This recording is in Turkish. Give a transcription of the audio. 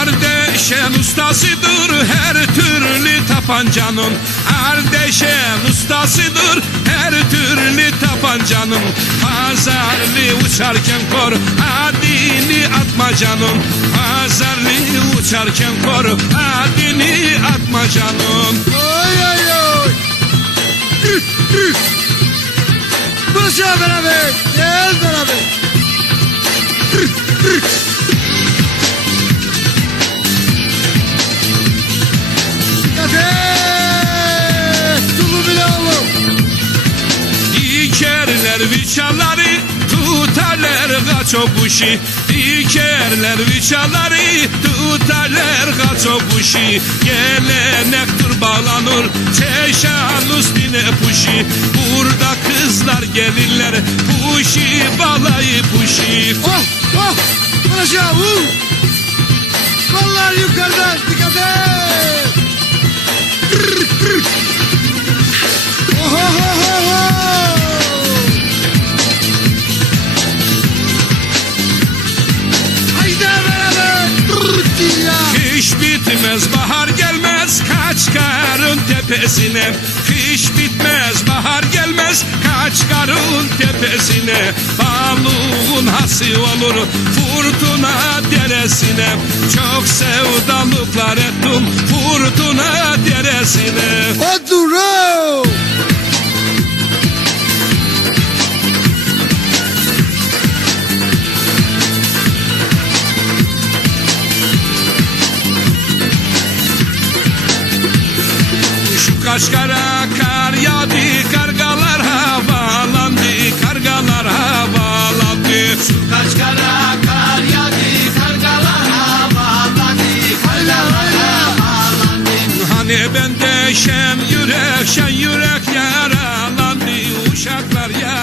Ardeşen ustasıdır her türlü tapancanın. Ardeşen ustasıdır her türlü tapancanın. Pazarlı uçarken kor adini atma canım. Pazarlı uçarken kor adini atma canım Burası beraber. Gel beraber. Dikkat. Tulu bile oğlum. Dikerler viçaları tutarlar kaço kuşi Dikerler viçaları tutarlar kaço kuşi Gelenektir bağlanır çeşan üstüne puşi Burada kızlar gelirler puşi balayı puşi Oh oh. Burası vur. Kollar yukarıdan. Dikkat et. Oh oh oh oh, oh. Haydi beraber. Kış bitmez bahar gelmez kaç karın tepesine. Kış bitmez bahar gelmez kaç karın tepesine. Balığın hası olur fırtına deresine. Çok sevdalıklar ettim fırtına deresine. Maduro. Kaşkara kar yağdı kargalar havalandı kargalar havalandı. Kaşkara kar yağdı kargalar havalandı kargalar havalandı. Hani bende şen yürek şen yürek yaralandı uşaklar yaralandı.